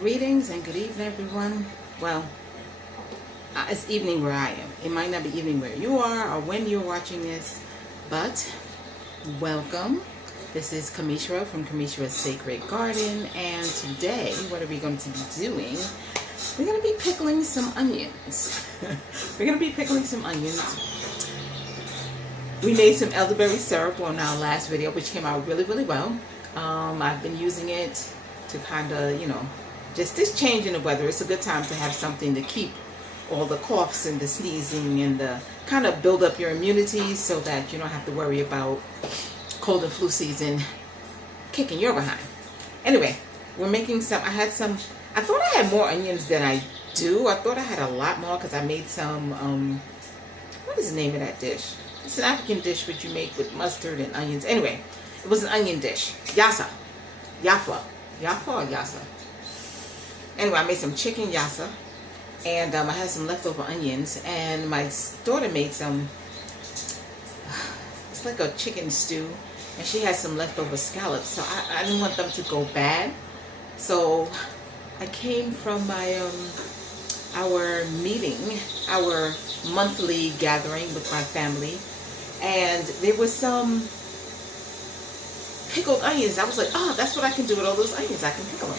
Greetings and good evening, everyone. Well, it's evening where I am. It might not be evening where you are or when you're watching this, but welcome. This is KamishaRa from KamishaRa's Sacred Garden, and today, what are we going to be doing? We're going to be pickling some onions. We're going to be pickling some onions. We made some elderberry syrup on our last video, which came out really, really well. I've been using it to kind of, just this change in the weather. It's a good time to have something to keep all the coughs and the sneezing and the kind of build up your immunity so that you don't have to worry about cold and flu season kicking your behind. Anyway, we're making some. I thought I had more onions than I do. I thought I had a lot more because I made some, what is the name of that dish? It's an African dish which you make with mustard and onions. Anyway, it was an onion dish. Yassa. Yafa or yassa? Anyway, I made some chicken yassa, and I had some leftover onions, and my daughter made some, it's like a chicken stew, and she has some leftover scallops, so I didn't want them to go bad. So I came from my our meeting, our monthly gathering with my family, and there was some pickled onions. I was like, oh, that's what I can do with all those onions. I can pickle them.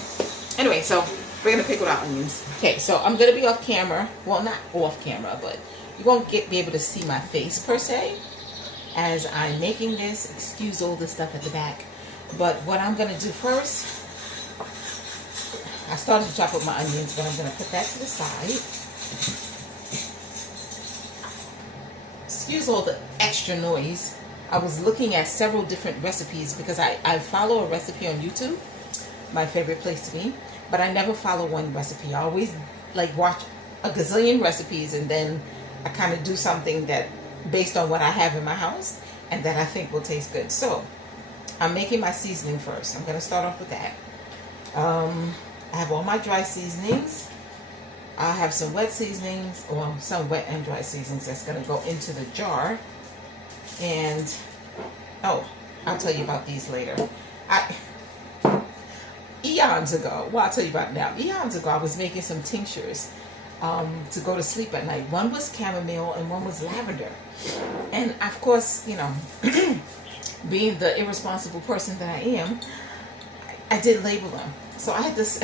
Anyway, so we're going to pickle our onions. Okay, so I'm going to be off camera. Well, not off camera, but you won't be able to see my face per se as I'm making this. Excuse all the stuff at the back. But what I'm going to do first, I started to chop up my onions, but I'm going to put that to the side. Excuse all the extra noise. I was looking at several different recipes because I follow a recipe on YouTube, my favorite place to be, but I never follow one recipe. I always watch a gazillion recipes, and then I kind of do something that based on what I have in my house and that I think will taste good. So I'm making my seasoning first. I'm going to start off with that. I have all my dry seasonings. I have some wet seasonings, or some wet and dry seasonings that's going to go into the jar. And I'll tell you about these later. Eons ago, well, I'll tell you about it now. Eons ago, I was making some tinctures to go to sleep at night. One was chamomile and one was lavender. And of course, being the irresponsible person that I am, I did label them. So I had this,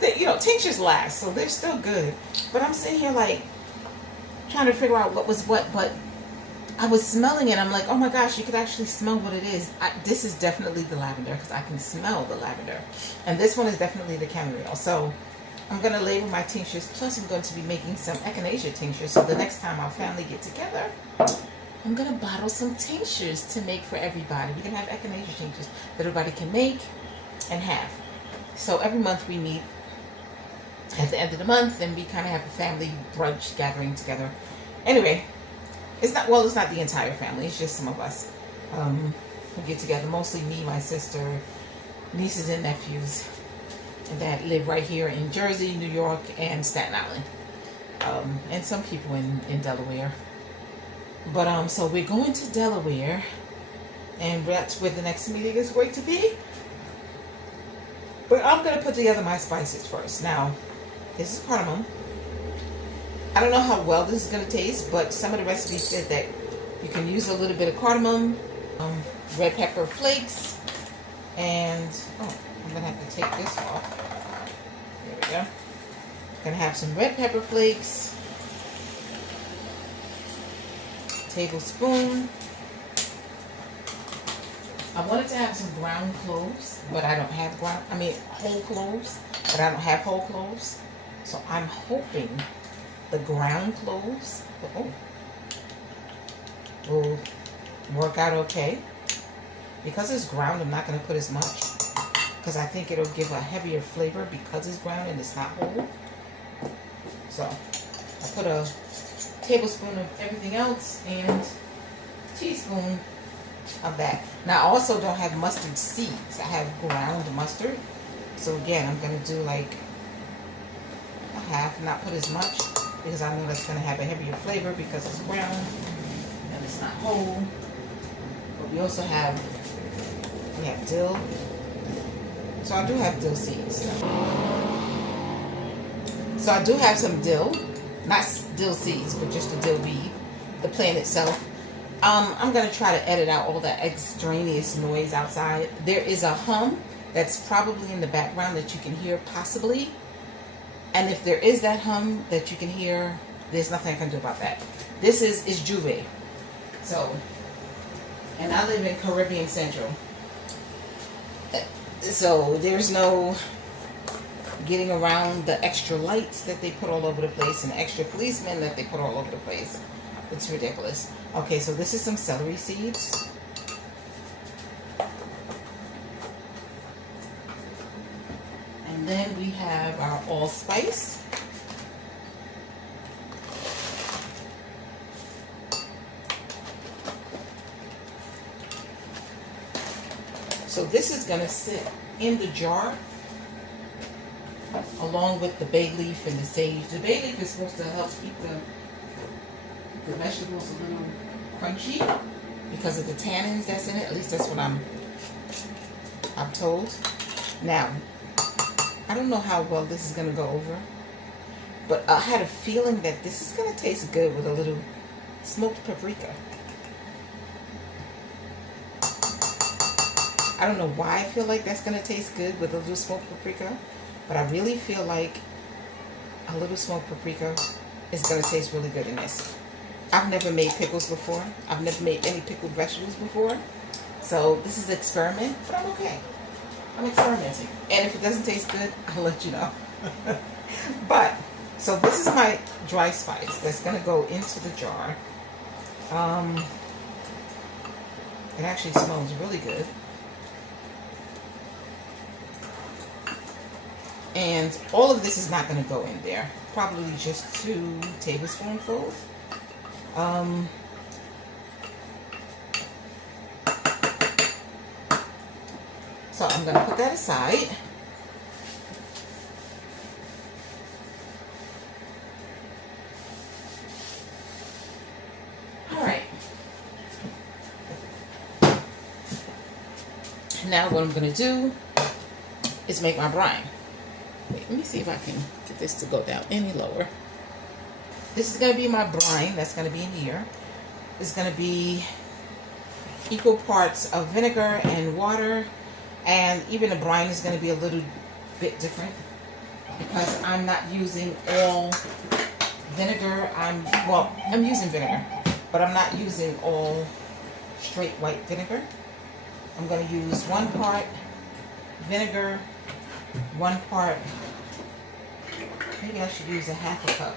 tinctures last, so they're still good. But I'm sitting here trying to figure out what was what, but I was smelling it. I'm like, oh my gosh, you could actually smell what it is. This is definitely the lavender because I can smell the lavender. And this one is definitely the chamomile. So I'm going to label my tinctures. Plus, I'm going to be making some echinacea tinctures. So the next time our family get together, I'm going to bottle some tinctures to make for everybody. We can have echinacea tinctures that everybody can make and have. So every month we meet at the end of the month, and we kind of have a family brunch gathering together. Anyway. It's not the entire family. It's just some of us who get together. Mostly me, my sister, nieces and nephews, and that live right here in Jersey, New York, and Staten Island, and some people in Delaware. But so we're going to Delaware, and that's where the next meeting is going to be. But I'm going to put together my spices first. Now, this is cardamom. I don't know how well this is going to taste, but some of the recipes said that you can use a little bit of cardamom, red pepper flakes, and, I'm going to have to take this off. There we go. Going to have some red pepper flakes, tablespoon. I wanted to have some ground cloves, but I don't have whole cloves, but I don't have whole cloves. So I'm hoping the ground cloves will work out okay. Because it's ground, I'm not going to put as much because I think it'll give a heavier flavor because it's ground and it's not whole. So I put a tablespoon of everything else and a teaspoon of that. Now I also don't have mustard seeds. I have ground mustard. So again, I'm going to do a half, not put as much, because I know that's going to have a heavier flavor because it's ground and it's not whole. But we also have dill, So I do have dill seeds. So I do have some dill, not dill seeds, but just the dill weed, the plant itself. I'm going to try to edit out all that extraneous noise outside. There is a hum that's probably in the background that you can hear possibly. And if there is that hum that you can hear, there's nothing I can do about that. This is Juve. So, and I live in Caribbean Central. So there's no getting around the extra lights that they put all over the place and the extra policemen that they put all over the place. It's ridiculous. Okay, so this is some celery seeds. And then we have our allspice. So this is going to sit in the jar along with the bay leaf and the sage. The bay leaf is supposed to help keep the vegetables a little crunchy because of the tannins that's in it. At least that's what I'm told. Now, I don't know how well this is going to go over, but I had a feeling that this is going to taste good with a little smoked paprika. I don't know why I feel like that's going to taste good with a little smoked paprika, but I really feel like a little smoked paprika is going to taste really good in this. I've never made pickles before. I've never made any pickled vegetables before. So this is an experiment, but I'm okay. I'm experimenting. And if it doesn't taste good, I'll let you know. But, so this is my dry spice that's going to go into the jar. It actually smells really good. And all of this is not going to go in there. Probably just 2 tablespoonfuls. So I'm going to put that aside. All right. Now what I'm going to do is make my brine. Wait, let me see if I can get this to go down any lower. This is going to be my brine. That's going to be in here. It's going to be equal parts of vinegar and water. And even the brine is going to be a little bit different because I'm not using all vinegar. I'm using vinegar, but I'm not using all straight white vinegar. I'm going to use 1 part vinegar, 1 part, maybe I should use a ½ a cup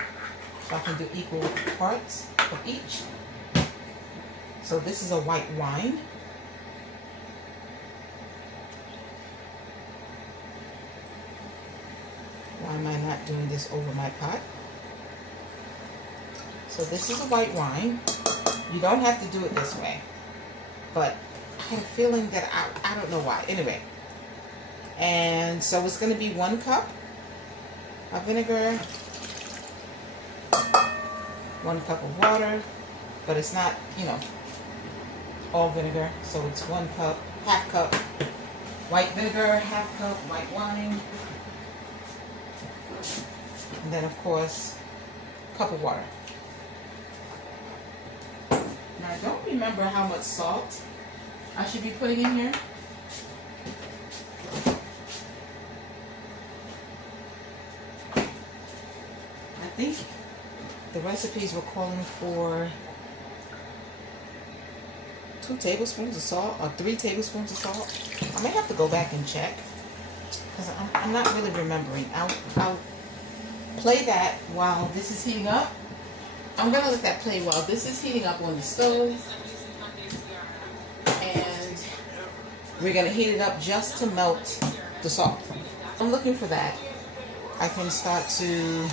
so I can do equal parts of each. So this is a white wine. Why am I not doing this over my pot? So this is a white wine. You don't have to do it this way, but I had a feeling that I don't know why. Anyway. And so it's going to be 1 cup of vinegar, 1 cup of water, but it's not, all vinegar. So it's 1 cup, ½ cup white vinegar, ½ cup white wine, and then of course, a cup of water. Now I don't remember how much salt I should be putting in here. I think the recipes were calling for 2 tablespoons of salt or 3 tablespoons of salt. I may have to go back and check because I'm not really remembering. I'll play that while this is heating up. I'm going to let that play while this is heating up on the stove. And we're going to heat it up just to melt the salt. I'm looking for that. I can start to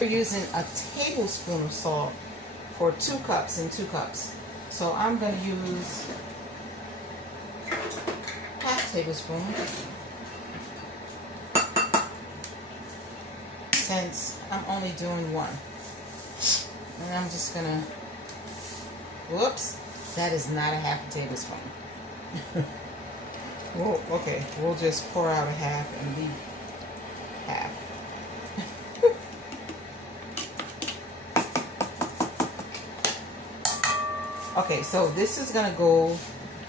we're using a tablespoon of salt for 2 cups and 2 cups. So I'm going to use ½ tablespoon since I'm only doing 1. And I'm just going to, whoops, That is not a half a tablespoon. Well, okay, we'll just pour out a half and leave half. Okay, so this is gonna go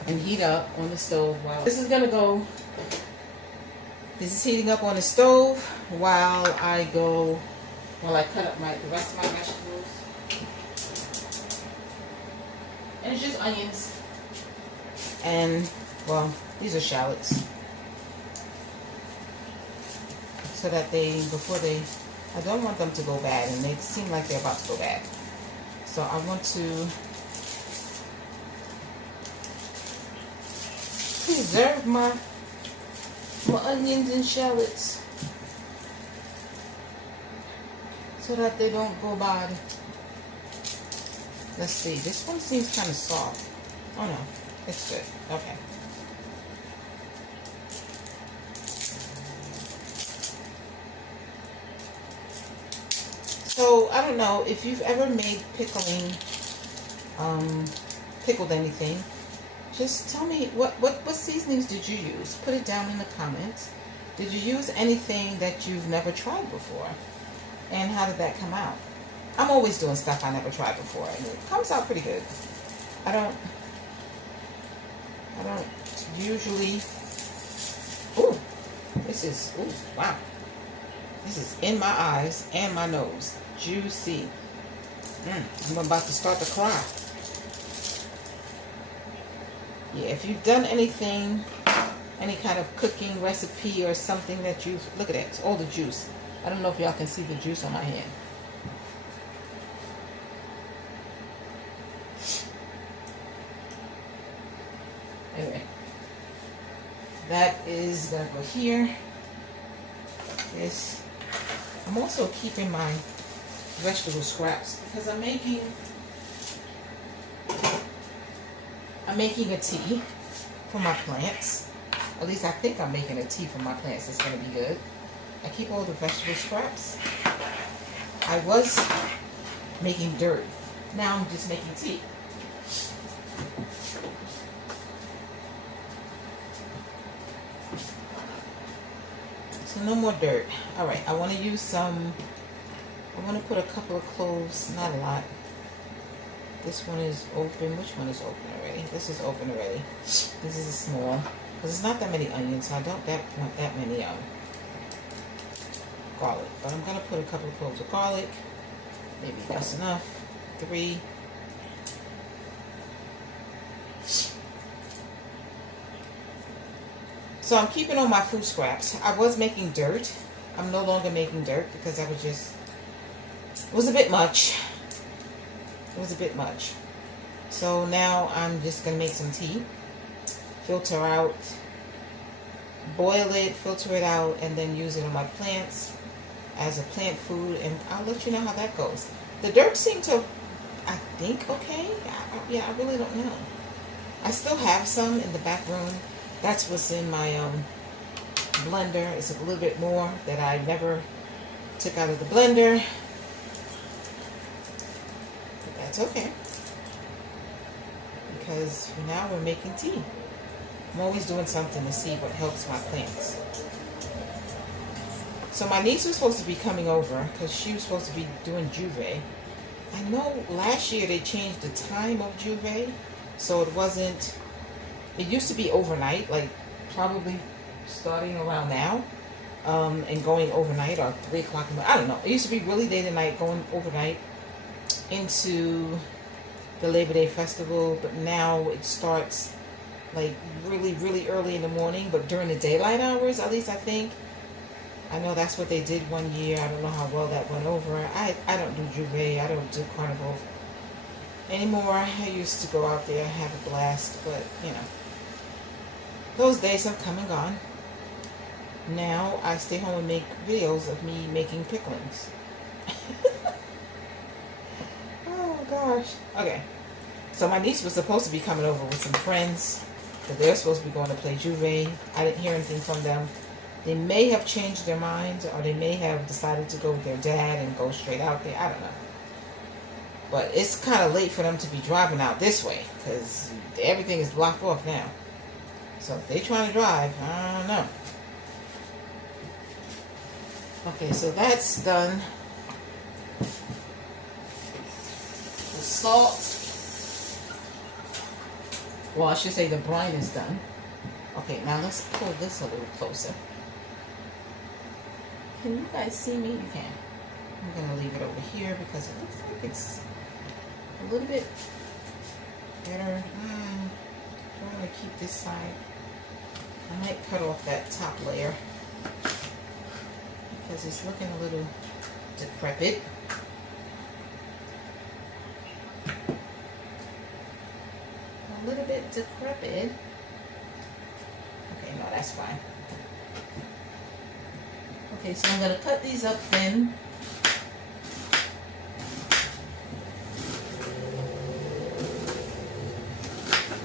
and heat up on the stove while this is heating up on the stove while I cut up the rest of my vegetables. And it's just onions. And, well, these are shallots. So that I don't want them to go bad, and they seem like they're about to go bad. So I want to preserve my onions and shallots so that they don't go bad. Let's see, this one seems kind of soft. Oh no, it's good. Okay. So I don't know if you've ever made pickled anything. Just tell me what seasonings did you use? Put it down in the comments. Did you use anything that you've never tried before? And how did that come out? I'm always doing stuff I never tried before, and it comes out pretty good. I don't usually. Ooh, wow. This is in my eyes and my nose. Juicy. I'm about to start to cry. Yeah, if you've done anything, any kind of cooking recipe or something that you've, look at that, it's all the juice. I don't know if y'all can see the juice on my hand. Anyway, that is gonna go here. This, I'm also keeping my vegetable scraps because I'm making a tea for my plants. At least I think I'm making a tea for my plants. It's going to be good. I keep all the vegetable scraps. I was making dirt. Now I'm just making tea. So no more dirt. Alright, I want to put a couple of cloves, not a lot. This one is open. Which one is open already? This is open already. This is a small. Because it's not that many onions, so I don't want that many garlic. But I'm going to put a couple of cloves of garlic. Maybe that's enough. 3. So I'm keeping all my food scraps. I was making dirt. I'm no longer making dirt because it was a bit much. It was a bit much. So now I'm just going to make some tea. Filter out. Boil it, filter it out, and then use it on my plants as a plant food. And I'll let you know how that goes. The dirt seemed to, I think, okay. Yeah, I really don't know. I still have some in the back room. That's what's in my blender. It's a little bit more that I never took out of the blender. But that's okay. Because now we're making tea. I'm always doing something to see what helps my plants. So my niece was supposed to be coming over because she was supposed to be doing Juve. I know last year they changed the time of Juve. So it wasn't... It used to be overnight, like probably starting around now, and going overnight or 3 o'clock in the morning. I don't know. It used to be really late at night, going overnight into the Labor Day festival, but now it starts like really, really early in the morning, but during the daylight hours, at least I think. I know that's what they did one year. I don't know how well that went over. I don't do Juve. I don't do Carnival anymore. I used to go out there and have a blast, but you know. Those days have come and gone. Now I stay home and make videos of me making picklings. Oh gosh. Okay. So my niece was supposed to be coming over with some friends. But they're supposed to be going to play Juve. I didn't hear anything from them. They may have changed their minds, or they may have decided to go with their dad and go straight out there. I don't know. But it's kind of late for them to be driving out this way because everything is blocked off now. So if they're trying to drive, I don't know. Okay, so that's done. The salt. Well, I should say the brine is done. Okay, now let's pull this a little closer. Can you guys see me? You can. I'm going to leave it over here because it looks like it's a little bit better. I'm going to keep this side. I might cut off that top layer because it's looking a little decrepit. A little bit decrepit. Okay, no, that's fine. Okay, so I'm going to cut these up thin.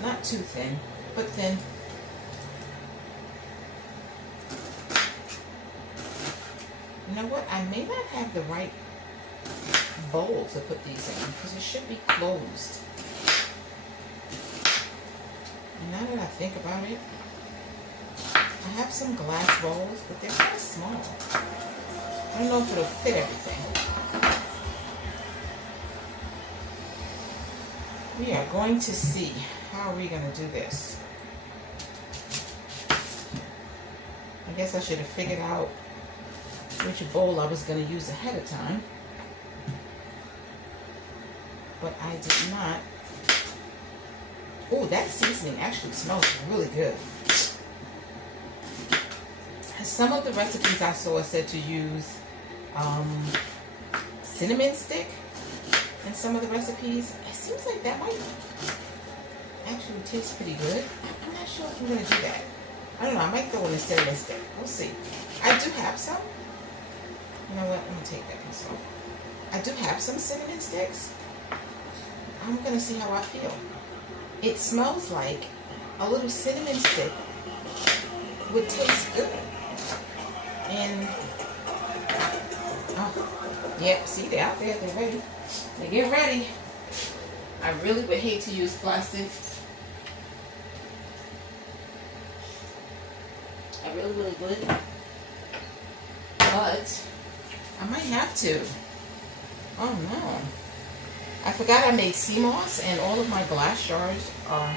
Not too thin, but thin. You know what? I may not have the right bowl to put these in because it should be closed. And now that I think about it, I have some glass bowls, but they're kind of small. I don't know if it'll fit everything. We are going to see. How are we going to do this? I guess I should have figured out which bowl I was going to use ahead of time. But I did not. Oh, that seasoning actually smells really good. Some of the recipes I saw said to use cinnamon stick in some of the recipes. It seems like that might actually taste pretty good. I'm not sure if I'm going to do that. I don't know. I might throw in a cinnamon stick. We'll see. I do have some. You know what? I'm going to take that piece off. I do have some cinnamon sticks. I'm going to see how I feel. It smells like a little cinnamon stick would taste good. And, oh, yep, see, they're out there. They're ready. They get ready. I really would hate to use plastic. I really would. But I might have to. Oh no. I forgot I made sea moss and all of my glass jars are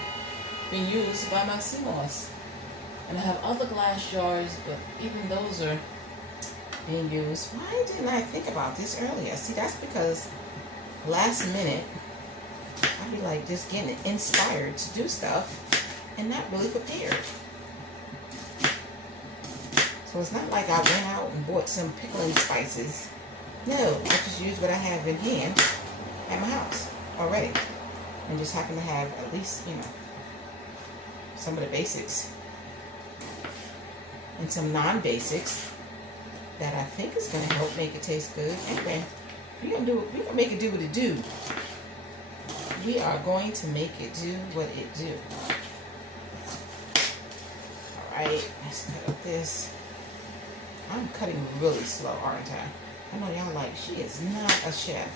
being used by my sea moss. And I have other glass jars, but even those are being used. Why didn't I think about this earlier? See, that's because last minute I'd be like just getting inspired to do stuff and not really prepared. So it's not like I went out and bought some pickling spices. No, I just used what I have in hand at my house already. And just happen to have at least, you know, some of the basics. And some non-basics that I think is going to help make it taste good. Anyway, we're going to make it do what it do. We are going to make it do what it do. Alright, let's cut up this. I'm cutting really slow, aren't I? I know y'all like, she is not a chef.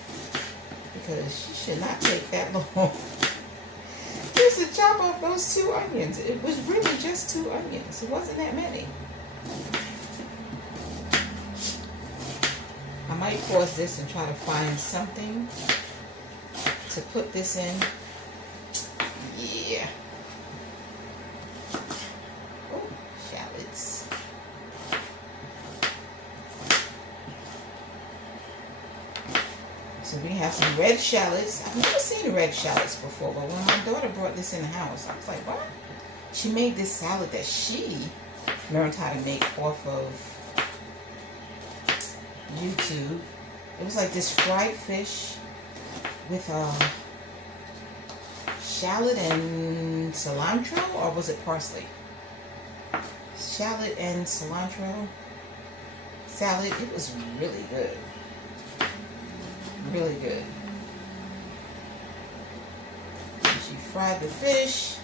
Because she should not take that long. Just to chop off those 2 onions. It was really just 2 onions. It wasn't that many. I might pause this and try to find something to put this in. Yeah. Oh, shallots. So we have some red shallots. I've never seen red shallots before, but when my daughter brought this in the house, I was like, what? She made this salad that she learned how to make off of YouTube. It was like this fried fish with shallot and cilantro, or was it parsley? Shallot and cilantro salad. It was really good. Really good. She fried the fish.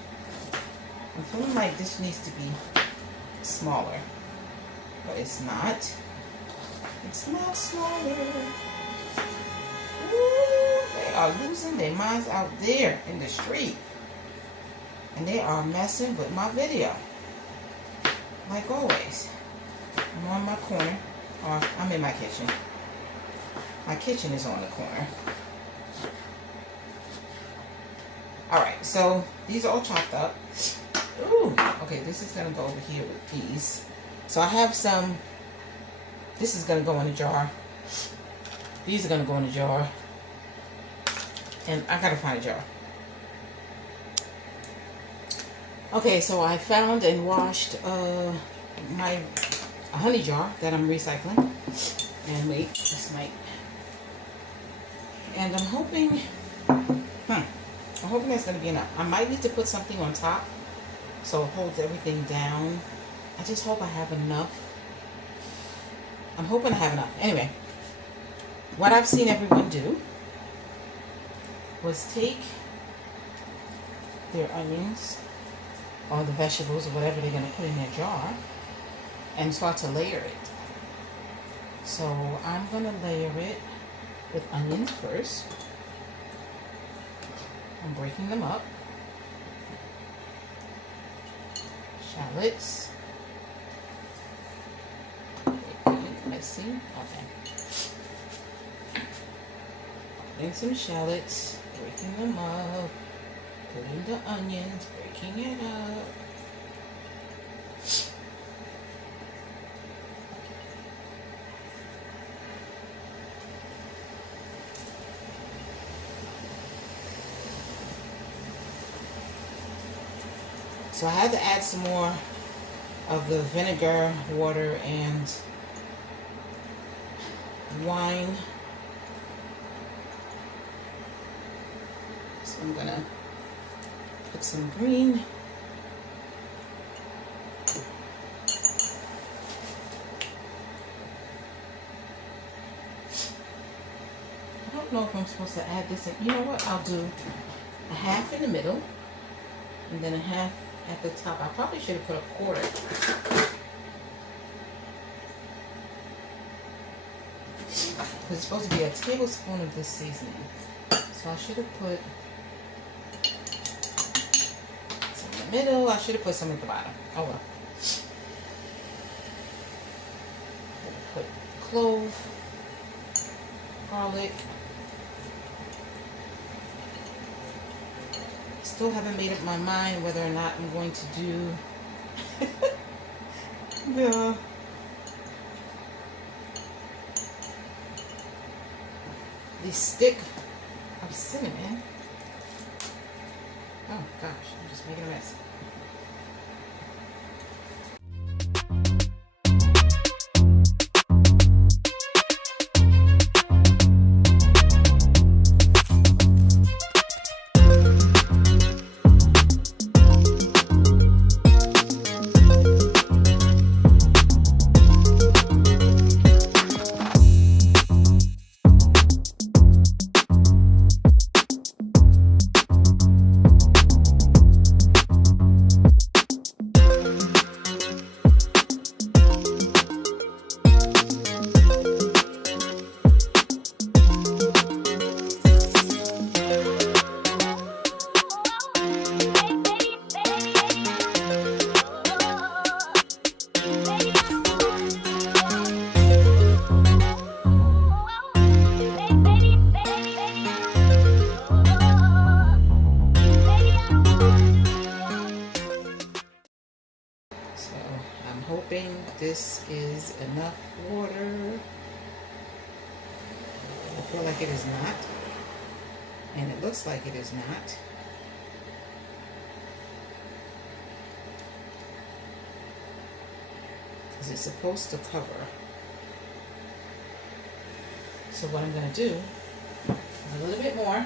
I'm feeling like this needs to be smaller, but it's not. It's not smaller. Ooh, they are losing their minds out there in the street. And they are messing with my video. Like always. I'm on my corner. Or I'm in my kitchen. My kitchen is on the corner. Alright, so these are all chopped up. Ooh, okay, this is going to go over here with these. So I have some, this is going to go in a jar. These are going to go in a jar. And I got to find a jar. Okay, so I found and washed my honey jar that I'm recycling. And wait, this might. And I'm hoping, I'm hoping that's going to be enough. I might need to put something on top so it holds everything down. I just hope I have enough. I'm hoping I have enough. Anyway, what I've seen everyone do was take their onions or the vegetables or whatever they're going to put in their jar and start to layer it. So I'm going to layer it with onions first. I'm breaking them up. Shallots. Messy. Okay. Putting some shallots, breaking them up. Putting the onions, breaking it up. So I had to add some more of the vinegar, water, and wine. So I'm gonna put some green. I don't know if I'm supposed to add this in. You know what? I'll do a half in the middle and then a half at the top. I probably should have put a quarter. It's supposed to be a tablespoon of this seasoning. So I should have put some in the middle. I should have put some at the bottom. Oh well. Put clove, garlic. Still haven't made up my mind whether or not I'm going to do the stick of cinnamon. Oh gosh, I'm just making a mess. This is enough water. I feel like it is not, and it looks like it is not. Because it's supposed to cover. So what I'm going to do is a little bit more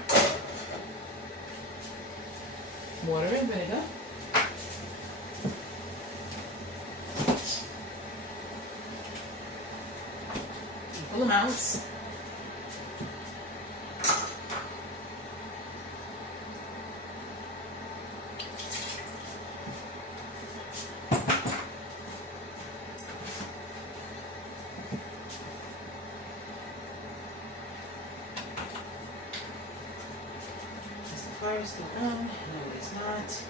water and vinegar. Equal amounts. first go round. No, it's not.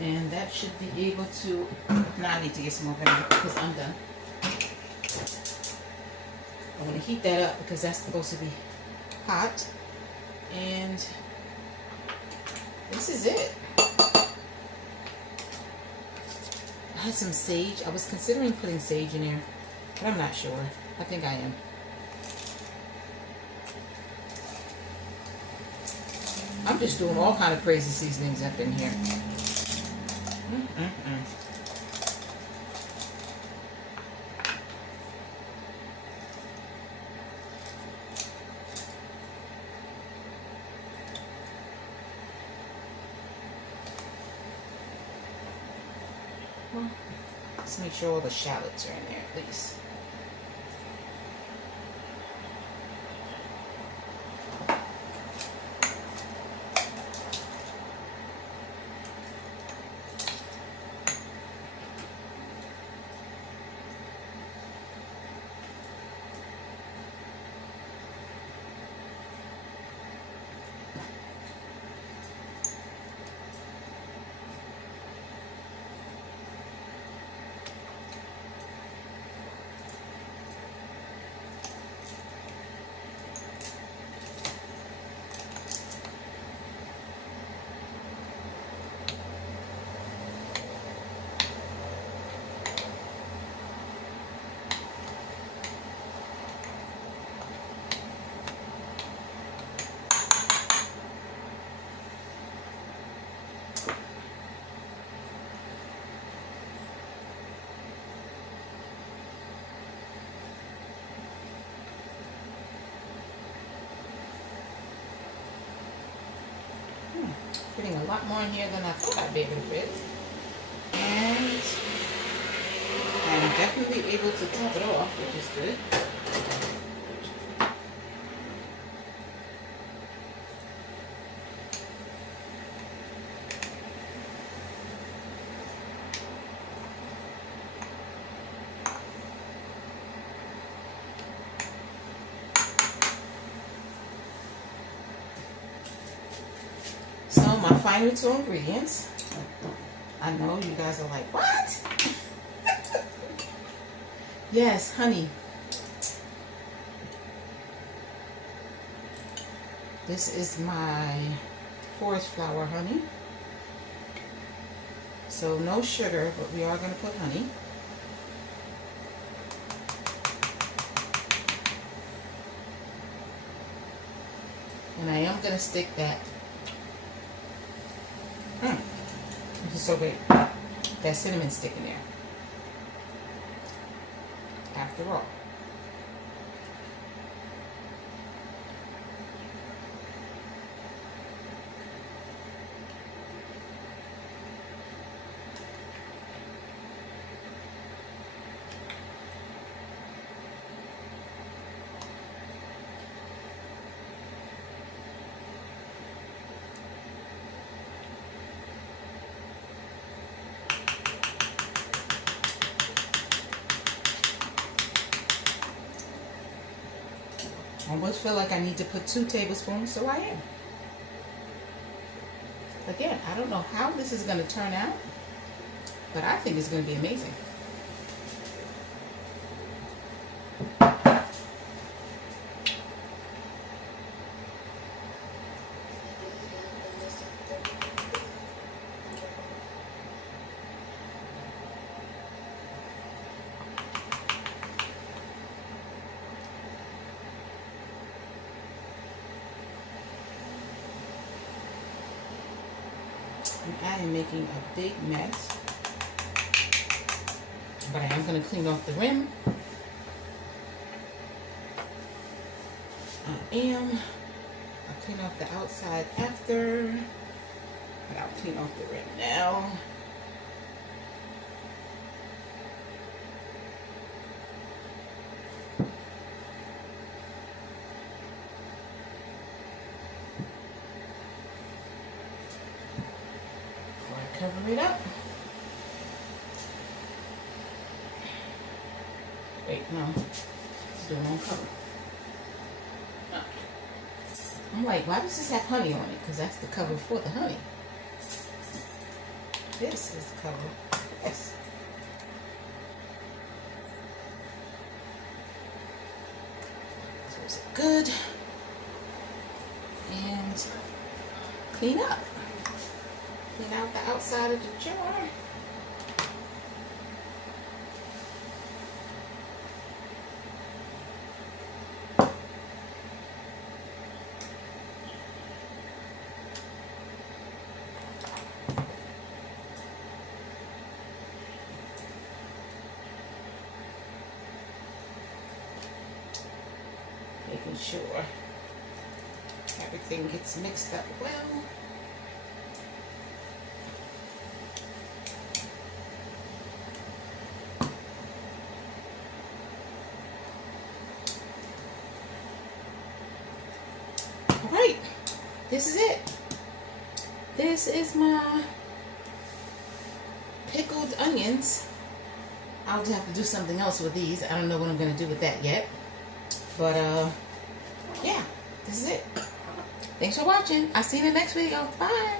And that should be able to, now I need to get some more vinegar because I'm done. I'm going to heat that up because that's supposed to be hot. And this is it. I had some sage. I was considering putting sage in there, but I'm not sure. I think I am. I'm just doing all kind of crazy seasonings up in here. Well, let's make sure all the shallots are in there at least. Putting a lot more in here than I thought I'd be able to fit. And I'm definitely able to top it off, which is good. So my final two ingredients. I know you guys are like, what? Yes, honey. This is my forest flower honey. So no sugar, but we are going to put honey. And I am going to stick that. This is so great. That cinnamon stick in there. After all. I always feel like I need to put 2 tablespoons, so I am. Again, I don't know how this is going to turn out, but I think it's going to be amazing. I am making a big mess, but I am going to clean off the rim. I'll clean off the outside after, but I'll clean off the rim now. Cover it up. Wait, no. It's the wrong cover. I'm like, why does this have honey on it? Because that's the cover for the honey. This is the cover. Yes. So it's good. And clean up. Clean out the outside of the jar. Making sure everything gets mixed up well. All right, this is it. This is my pickled onions. I'll have to do something else with these. I don't know what I'm going to do with that yet. But, yeah, this is it. Thanks for watching. I'll see you in the next video. Bye.